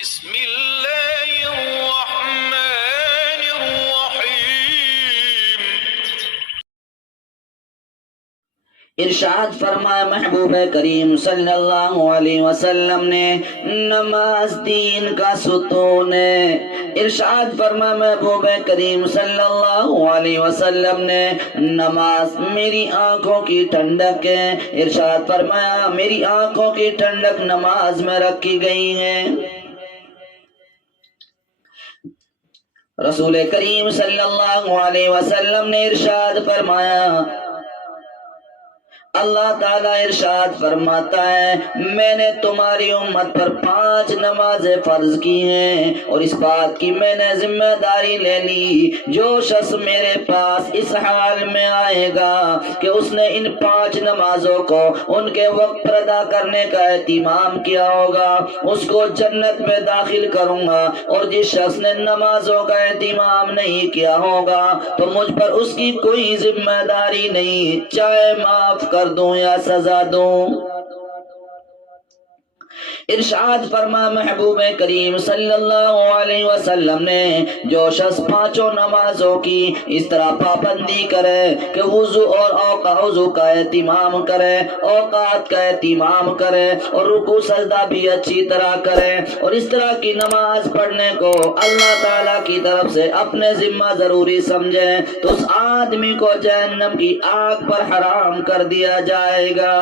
بسم اللہ الرحمن الرحیم۔ ارشاد فرمایا محبوب کریم صلی اللہ علیہ وسلم نے، نماز دین کا ستون ہے۔ ارشاد فرمایا محبوب کریم صلی اللہ علیہ وسلم نے، نماز میری آنکھوں کی ٹھنڈک ہے۔ ارشاد فرمایا میری آنکھوں کی ٹھنڈک نماز میں رکھی گئی ہے۔ رسول کریم صلی اللہ علیہ وسلم نے ارشاد فرمایا، اللہ تعالیٰ ارشاد فرماتا ہے، میں نے تمہاری امت پر 5 نمازیں فرض کی ہیں، اور اس بات کی میں نے ذمہ داری لے لی، جو شخص میرے پاس اس حال میں آئے گا کہ اس نے ان 5 نمازوں کو ان کے وقت پر ادا کرنے کا اہتمام کیا ہوگا، اس کو جنت میں داخل کروں گا، اور جس شخص نے نمازوں کا اہتمام نہیں کیا ہوگا تو مجھ پر اس کی کوئی ذمہ داری نہیں، چاہے معاف کر دوں یا سزا دوں۔ ارشاد فرما محبوب کریم صلی اللہ علیہ وسلم نے، جو شخص 5 نمازوں کی اس طرح پابندی کرے کہ وضو اور وضو کا اہتمام کرے، اوقات کا اہتمام کرے، اور رکوع سجدہ بھی اچھی طرح کرے، اور اس طرح کی نماز پڑھنے کو اللہ تعالیٰ کی طرف سے اپنے ذمہ ضروری سمجھے تو اس آدمی کو جہنم کی آگ پر حرام کر دیا جائے گا۔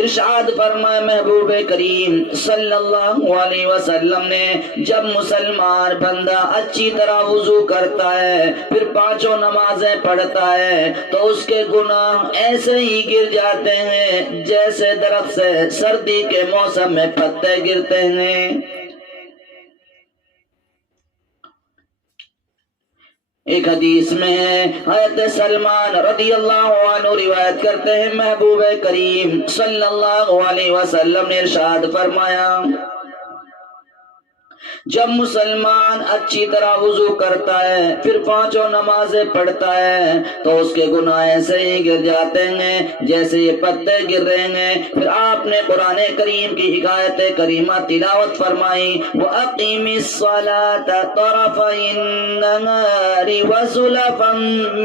ارشاد فرمائے محبوب کریم صلی اللہ علیہ وسلم نے، جب مسلمان بندہ اچھی طرح وضو کرتا ہے پھر 5 نمازیں پڑھتا ہے تو اس کے گناہ ایسے ہی گر جاتے ہیں جیسے درخت سے سردی کے موسم میں پتے گرتے ہیں۔ ایک حدیث میں ہے، حضرت سلمان رضی اللہ عنہ روایت کرتے ہیں، محبوب کریم صلی اللہ علیہ وسلم نے ارشاد فرمایا، جب مسلمان اچھی طرح وضو کرتا ہے پھر 5 نمازیں پڑھتا ہے تو اس کے گناہ ایسے ہی گر جاتے ہیں جیسے یہ پتے گر رہے ہیں۔ پھر آپ نے قرآن کریم کی آیت کریمہ تلاوت فرمائی، وَأَقِمِ الصَّلَاةَ طَرَفَيِ النَّهَارِ وَزُلَفًا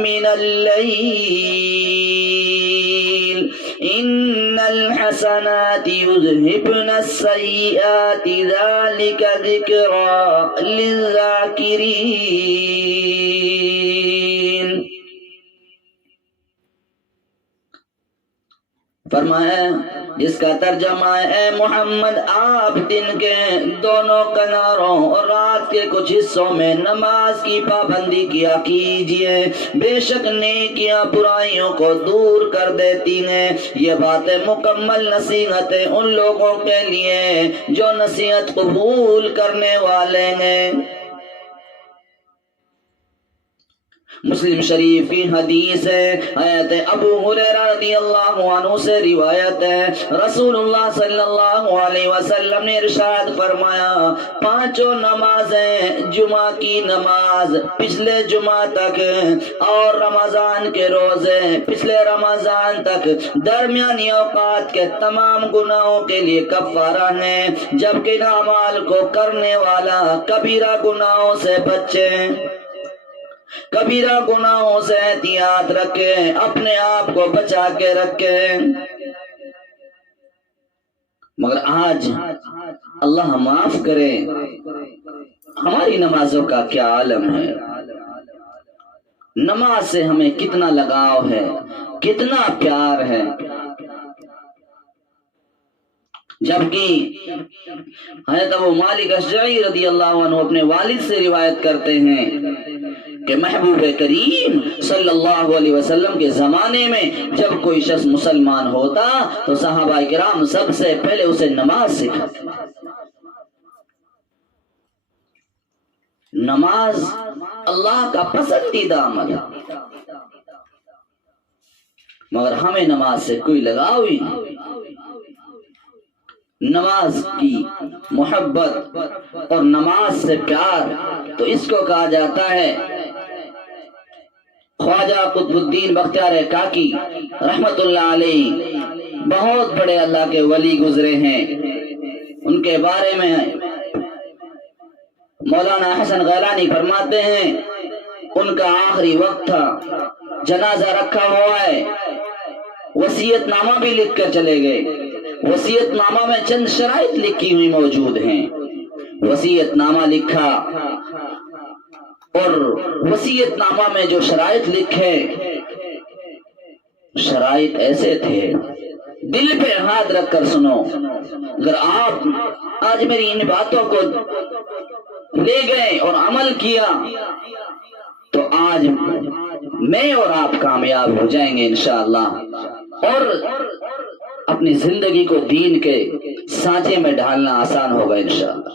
مِّنَ اللَّيْلِ إِنَّ الْحَسَنَاتِ يُذْهِبْنَ السَّيِّئَاتِ ذَلِكَ ذِكْرَى لِلذَّاكِرِينَ۔ فرمایا جس کا ترجمہ ہے، اے محمد آپ دن کے دونوں کناروں اور رات کے کچھ حصوں میں نماز کی پابندی کیا کیجئے، بے شک نیکیاں برائیوں کو دور کر دیتی ہیں۔ یہ باتیں مکمل نصیحتیں ان لوگوں کے لیے جو نصیحت قبول کرنے والے ہیں۔ مسلم شریف کی حدیث ہے، حضرت ابو ہریرہ رضی اللہ عنہ سے روایت ہے، رسول اللہ صلی اللہ علیہ وسلم نے ارشاد فرمایا، 5 نمازیں، جمعہ کی نماز پچھلے جمعہ تک اور رمضان کے روزے پچھلے رمضان تک درمیانی اوقات کے تمام گناہوں کے لیے کفارہ ہیں، جبکہ ان اعمال کو کرنے والا کبیرہ گناہوں سے بچے، کبیرہ گناہوں سے احتیاط رکھیں، اپنے آپ کو بچا کے رکھیں۔ مگر آج اللہ معاف کرے ہماری نمازوں کا کیا عالم ہے۔ نماز سے ہمیں کتنا لگاؤ ہے، کتنا پیار ہے، جبکہ حضرت ابو مالک اشجعی رضی اللہ عنہ اپنے والد سے روایت کرتے ہیں کہ محبوب کریم صلی اللہ علیہ وسلم کے زمانے میں جب کوئی شخص مسلمان ہوتا تو صحابہ کرام سب سے پہلے اسے نماز سکھاتے۔ نماز اللہ کا پسندیدہ عمل ہے، مگر ہمیں نماز سے کوئی لگاؤ ہی نہیں۔ نماز کی محبت اور نماز سے پیار تو اس کو کہا جاتا ہے، خواجہ قطب الدین بختیار کاکی رحمت اللہ علیہ بہت بڑے اللہ کے ولی گزرے ہیں، ان کے بارے میں مولانا حسن غیلانی فرماتے ہیں ان کا آخری وقت تھا، جنازہ رکھا ہوا ہے، وصیت نامہ بھی لکھ کر چلے گئے۔ وصیت نامہ میں چند شرائط لکھی ہوئی موجود ہیں۔ وصیت نامہ لکھا اور وصیت نامہ میں جو شرائط لکھے، شرائط ایسے تھے، دل پہ ہاتھ رکھ کر سنو۔ اگر آپ آج میری ان باتوں کو لے گئے اور عمل کیا تو آج میں اور آپ کامیاب ہو جائیں گے انشاءاللہ، اور اپنی زندگی کو دین کے سانچے میں ڈھالنا آسان ہوگا انشاءاللہ۔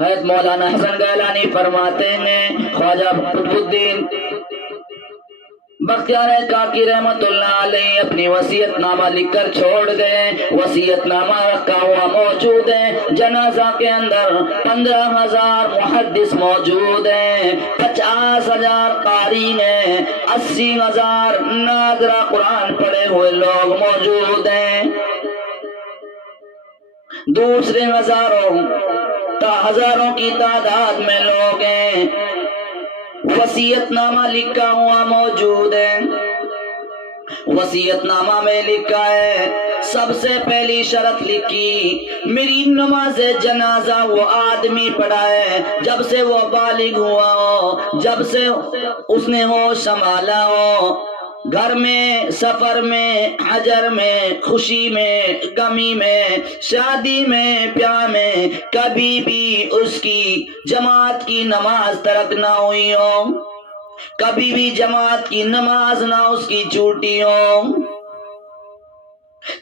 حضرت مولانا حسن غیلانی فرماتے ہیں، خواجہ قطب الدین بختیار کاکی رحمت اللہ علیہ اپنی وصیت نامہ لکھ کر چھوڑ گئے۔ وصیت نامہ رکھا ہوا موجود ہے، جنازہ کے اندر 15,000 محدث موجود ہیں، 50,000 قاری ہیں، 80,000 ناظرہ قرآن پڑھے ہوئے لوگ موجود ہیں، دوسرے ہزاروں کی تعداد میں لوگ ہیں۔ وصیت نامہ لکھا ہوا موجود ہے۔ وصیت نامہ میں لکھا ہے، سب سے پہلی شرط لکھی، میری نماز جنازہ وہ آدمی پڑھا ہے جب سے وہ بالغ ہوا ہو، جب سے اس نے ہوش سنبھالا ہو، گھر میں، سفر میں، حجر میں، خوشی میں، غمی میں، شادی میں، بیاہ میں، کبھی بھی اس کی جماعت کی نماز ترک نہ ہوئی ہو، کبھی بھی جماعت کی نماز نہ اس کی چھوٹی ہو۔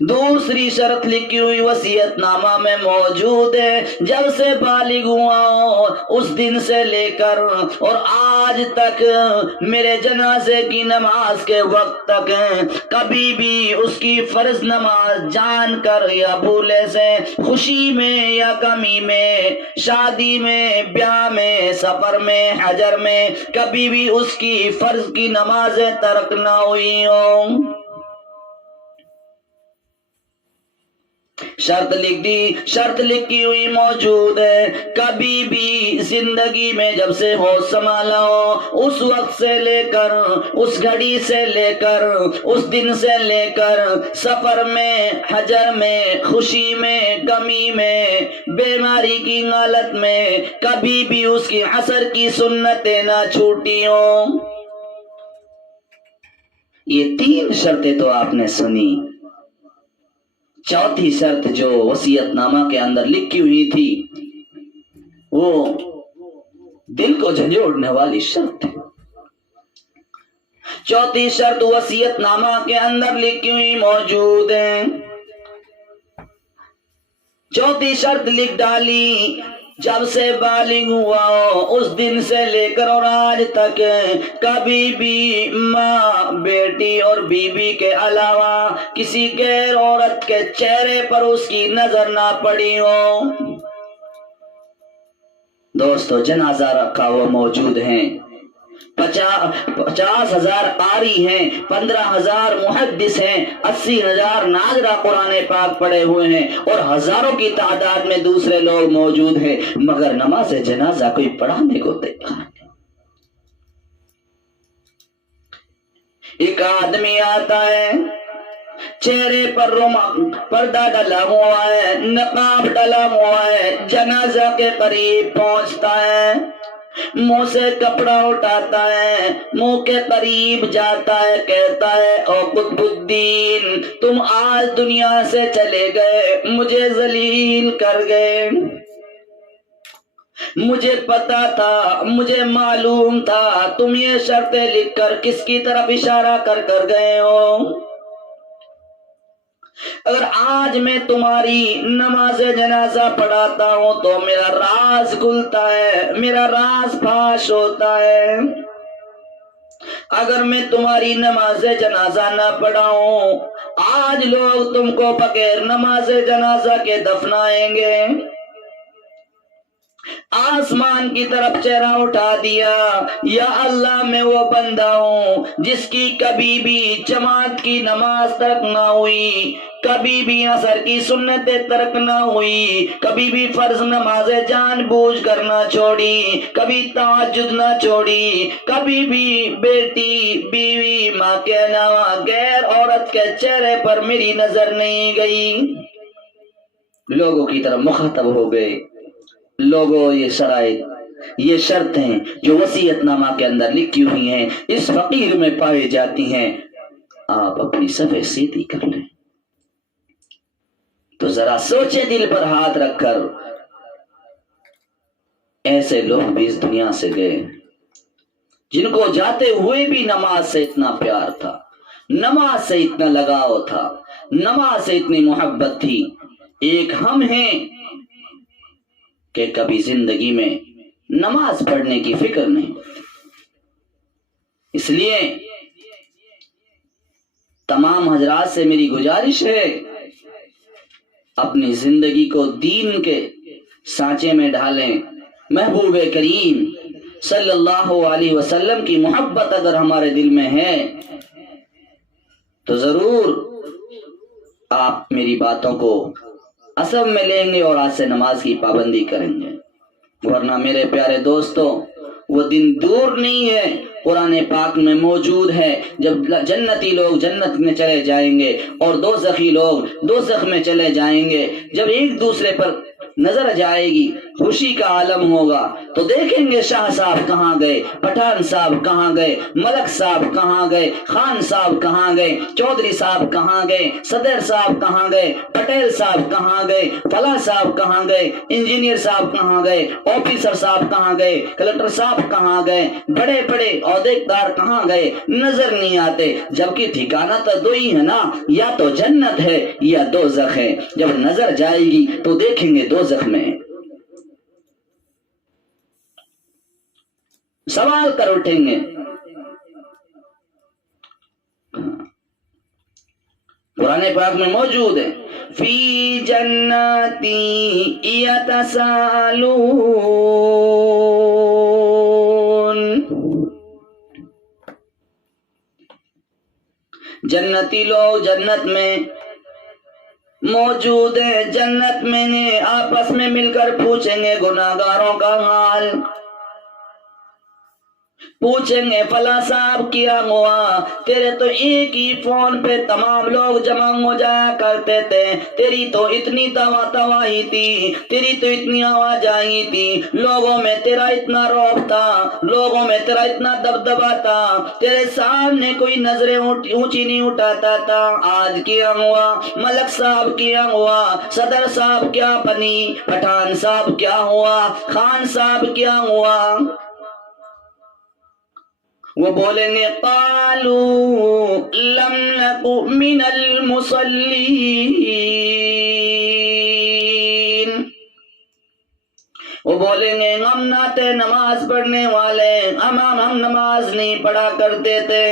دوسری شرط لکھی ہوئی وصیت نامہ میں موجود ہے، جب سے بالغ ہوا ہو اس دن سے لے کر اور آج تک میرے جنازے کی نماز کے وقت تک کبھی بھی اس کی فرض نماز جان کر یا بھولے سے، خوشی میں یا غمی میں، شادی میں، بیاہ میں، سفر میں، حجر میں، کبھی بھی اس کی فرض کی نمازیں ترک نہ ہوئی ہوں۔ شرط لکھی ہوئی موجود ہے، کبھی بھی زندگی میں جب سے ہوش سنبھالا ہو اس وقت سے لے کر، اس گھڑی سے لے کر، اس دن سے لے کر، سفر میں، حجر میں، خوشی میں، غمی میں، بیماری کی حالت میں، کبھی بھی اس کی عصر کی سنتیں نہ چھوٹی ہوں۔ یہ 3 شرطیں تو آپ نے سنی۔ چوتھی شرط جو وصیت نامہ کے اندر لکھی ہوئی تھی وہ دل کو جھنجھوڑنے والی شرط ہے۔ چوتھی شرط وصیت نامہ کے اندر لکھی ہوئی موجود ہے۔ چوتھی شرط لکھ ڈالی، جب سے بالغ ہوا ہو اس دن سے لے کر اور آج تک کبھی بھی ماں، بیٹی اور بیوی کے علاوہ کسی غیر عورت کے چہرے پر اس کی نظر نہ پڑی ہو۔ دوستو جنازہ رکھا ہوا موجود ہیں، 50,000 قاری ہیں، 15,000 محدث ہیں، 80,000 ناظرہ قرآن پاک پڑھے ہوئے ہیں اور ہزاروں کی تعداد میں دوسرے لوگ موجود ہیں، مگر نماز جنازہ کوئی پڑھانے کو دیکھا نہیں۔ ایک آدمی آتا ہے، چہرے پر پردہ ڈلا ہوا ہے، نقاب ڈلا ہوا ہے، جنازہ کے قریب پہنچتا ہے، منہ سے کپڑا اٹھاتا ہے، منہ کے قریب جاتا ہے، کہتا ہے او قطب الدین تم آج دنیا سے چلے گئے، مجھے ذلیل کر گئے، مجھے پتا تھا، مجھے معلوم تھا، تم یہ شرطیں لکھ کر کس کی طرف اشارہ کر کر گئے ہو؟ اگر آج میں تمہاری نماز جنازہ پڑھاتا ہوں تو میرا راز کھلتا ہے، میرا راز فاش ہوتا ہے۔ اگر میں تمہاری نماز جنازہ نہ پڑھاؤں آج لوگ تم کو بغیر نماز جنازہ کے دفنائیں گے، آسمان کی طرف چہرہ اٹھا دیا، یا اللہ میں وہ بندہ ہوں جس کی کبھی بھی جماعت کی نماز ترک نہ ہوئی، کبھی بھی عصر کی سنتیں ترک نہ ہوئی، کبھی بھی فرض نمازیں جان بوجھ کر نہ چھوڑی، کبھی تہجد نہ چھوڑی، کبھی بھی بیٹی بیوی ماں کے علاوہ غیر عورت کے چہرے پر میری نظر نہیں گئی۔ لوگوں کی طرف مخاطب ہو گئے، لوگوں یہ شرائط، یہ شرطیں جو وصیت نامہ کے اندر لکھی ہوئی ہیں اس فقیر میں پائی جاتی ہیں، آپ اپنی صفیں سیدھی کر لیں۔ تو ذرا سوچیں دل پر ہاتھ رکھ کر، ایسے لوگ بھی اس دنیا سے گئے جن کو جاتے ہوئے بھی نماز سے اتنا پیار تھا، نماز سے اتنا لگاؤ تھا، نماز سے اتنی محبت تھی۔ ایک ہم ہیں کہ کبھی زندگی میں نماز پڑھنے کی فکر نہیں، اس لیے تمام حضرات سے میری گزارش ہے، اپنی زندگی کو دین کے سانچے میں ڈھالیں۔ محبوب کریم صلی اللہ علیہ وسلم کی محبت اگر ہمارے دل میں ہے تو ضرور آپ میری باتوں کو عصب میں لیں گے اور آج سے نماز کی پابندی کریں گے، ورنہ میرے پیارے دوستوں وہ دن دور نہیں ہے، قرآن پاک میں موجود ہے، جب جنتی لوگ جنت میں چلے جائیں گے اور دوزخی لوگ دوزخ میں چلے جائیں گے، جب ایک دوسرے پر نظر جائے گی، خوشی کا عالم ہوگا، تو دیکھیں گے شاہ صاحب کہاں گئے، پٹھان صاحب کہاں گئے، ملک صاحب کہاں گئے، خان صاحب کہاں گئے، چودھری صاحب کہاں گئے، صدر صاحب کہاں گئے، پٹیل صاحب کہاں گئے، فلاں صاحب کہاں گئے، انجینئر صاحب کہاں گئے، آفیسر صاحب کہاں گئے، کلکٹر صاحب کہاں گئے، بڑے بڑے عہدیدار کہاں گئے، نظر نہیں آتے، جبکہ ٹھکانہ تو دو ہی ہے نا، یا تو جنت ہے یا دوزخ ہے۔ جب نظر جائے گی تو دیکھیں گے دوزخ میں، سوال کر اٹھیں گے۔ قرآن پاک میں موجود ہے، فی جناتی یتسالون، جنتی لوگ جنت میں موجود ہیں، جنت میں نے آپس میں مل کر پوچھیں گے گناہگاروں کا حال، پوچھیں گے فلاں صاحب کیا ہوا، تیرے تو ایک ہی فون پہ تمام لوگ جمع ہو جایا کرتے تھے، تیری تو اتنی تواہی تھی، تیری تو اتنی آواز آئی تھی، لوگوں میں تیرا اتنا رعب تھا، لوگوں میں تیرا اتنا دبدبا تھا، تیرے سامنے کوئی نظریں اونچی نہیں اٹھاتا تھا، آج کیا ہوا، ملک صاحب کیا ہوا، صدر صاحب کیا بنی، پٹھان صاحب کیا ہوا، خان صاحب کیا ہوا۔ وہ بولیں گے قالوا لم نک من المصلین، وہ بولیں گے ہم نہ تھے نماز پڑھنے والے، ہم نماز نہیں پڑھا کرتے تھے،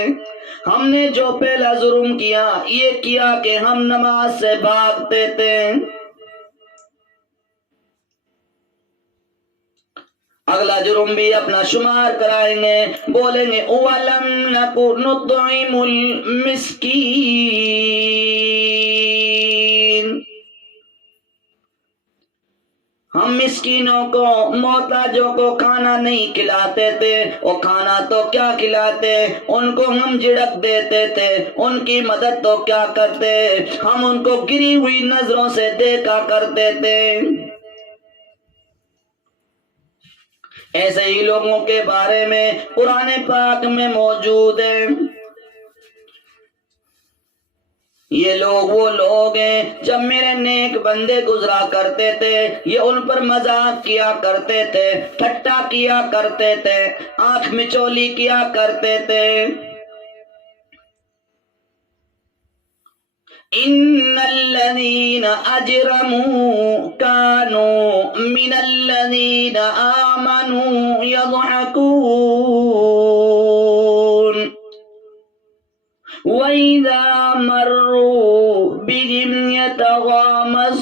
ہم نے جو پہلا جرم کیا یہ کیا کہ ہم نماز سے بھاگتے تھے۔ اگلا جرم بھی اپنا شمار کرائیں گے، بولیں گے وَلَمْ نَكُ نُطْعِمُ الْمِسْكِينَ، ہم مسکینوں کو محتاجوں کو کھانا نہیں کھلاتے تھے، وہ کھانا تو کیا کھلاتے، ان کو ہم جھڑک دیتے تھے، ان کی مدد تو کیا کرتے، ہم ان کو گری ہوئی نظروں سے دیکھا کرتے تھے۔ ایسے ہی لوگوں کے بارے میں قرآن پاک میں موجود ہے، یہ لوگ وہ لوگ ہیں جب میرے نیک بندے گزرا کرتے تھے یہ ان پر مذاق کیا کرتے تھے، ٹھٹا کیا کرتے تھے، آنکھ مچولی کیا کرتے تھے۔ ان الذين اجرموا كانوا من الذين آمنوا يضحكون وإذا مروا بهم يتغامزون،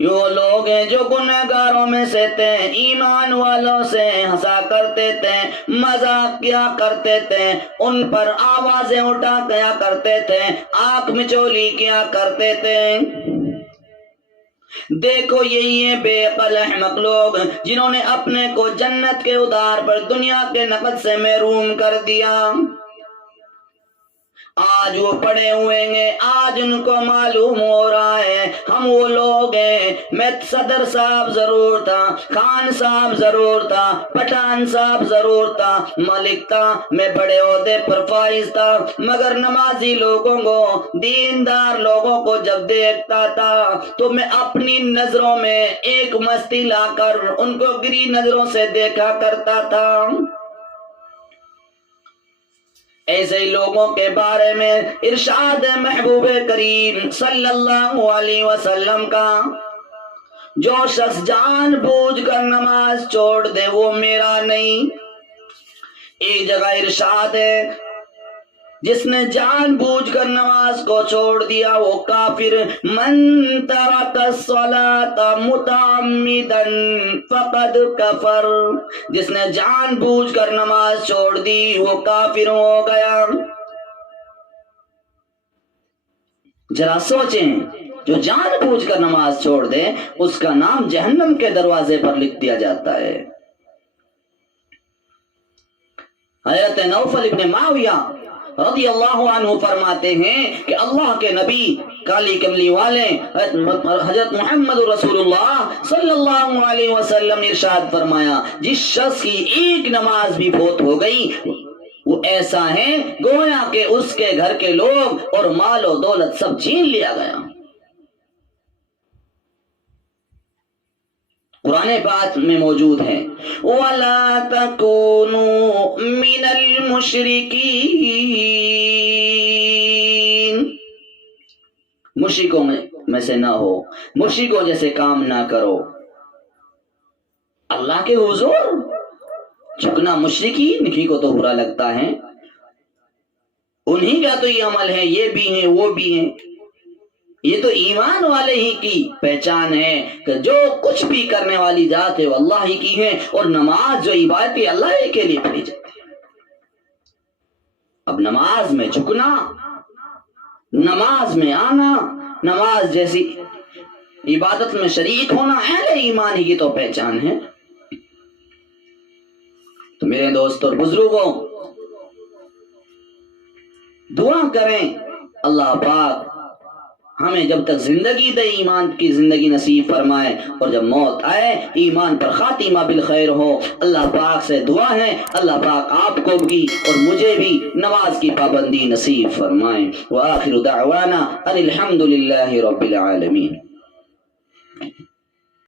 یہ وہ لوگ ہیں جو گنہگاروں میں سے تھے، ایمان والوں سے ہنسا کرتے تھے، مذاق کیا کرتے تھے، ان پر آوازیں اٹھا کیا کرتے تھے، آنکھ مچولی کیا کرتے تھے۔ دیکھو یہی ہے بے عقل احمق لوگ جنہوں نے اپنے کو جنت کے ادار پر دنیا کے نقد سے محروم کر دیا۔ آج وہ پڑے ہوئے ہیں، آج ان کو معلوم ہو رہا ہے ہم وہ لوگ ہیں۔ میں صدر صاحب ضرور تھا، خان صاحب ضرور تھا، پٹھان صاحب ضرور تھا، ملک تھا، میں بڑے عہدے پر فائز تھا، مگر نمازی لوگوں کو، دیندار لوگوں کو جب دیکھتا تھا تو میں اپنی نظروں میں ایک مستی لا کر ان کو گری نظروں سے دیکھا کرتا تھا۔ ایسے لوگوں کے بارے میں ارشاد محبوب کریم صلی اللہ علیہ وسلم کا، جو شخص جان بوجھ کر نماز چھوڑ دے وہ میرا نہیں۔ ایک جگہ ارشاد ہے جس نے جان بوجھ کر نماز کو چھوڑ دیا وہ کافر، من ترک الصلاۃ متعمدا فقد کفر، جس نے جان بوجھ کر نماز چھوڑ دی وہ کافر ہو گیا۔ ذرا سوچیں، جو جان بوجھ کر نماز چھوڑ دے اس کا نام جہنم کے دروازے پر لکھ دیا جاتا ہے۔ حضرت نوفل ابن معاویہ رضی اللہ عنہ فرماتے ہیں کہ اللہ کے نبی کالی کملی والے حضرت محمد رسول اللہ صلی اللہ علیہ وسلم نے ارشاد فرمایا، جس شخص کی ایک نماز بھی فوت ہو گئی وہ ایسا ہے گویا کہ اس کے گھر کے لوگ اور مال و دولت سب چھین لیا گیا۔ قرآن پاک میں موجود ہے، وَلَا تَكُونُوا مِنَ الْمُشْرِكِينَ، مشرکوں میں سے نہ ہو، مشرکوں جیسے کام نہ کرو۔ اللہ کے حضور جھکنا مشرکین ہی کو تو برا لگتا ہے، انہی کا تو یہ عمل ہے، یہ بھی ہیں وہ بھی ہیں۔ یہ تو ایمان والے ہی کی پہچان ہے کہ جو کچھ بھی کرنے والی ذات ہے وہ اللہ ہی کی ہے، اور نماز جو عبادت ہے اللہ ہی کے لیے پڑھی جاتی ہے۔ اب نماز میں جھکنا، نماز میں آنا، نماز جیسی عبادت میں شریک ہونا اہل ایمان ہی کی تو پہچان ہے۔ تو میرے دوست اور بزرگوں، دعا کریں اللہ پاک ہمیں جب تک زندگی دے ایمان کی زندگی نصیب فرمائے، اور جب موت آئے ایمان پر خاتمہ بالخیر ہو۔ اللہ پاک سے دعا ہے اللہ پاک آپ کو بھی اور مجھے بھی نماز کی پابندی نصیب فرمائے۔ وآخر دعوانا ان الحمد للہ رب العالمین۔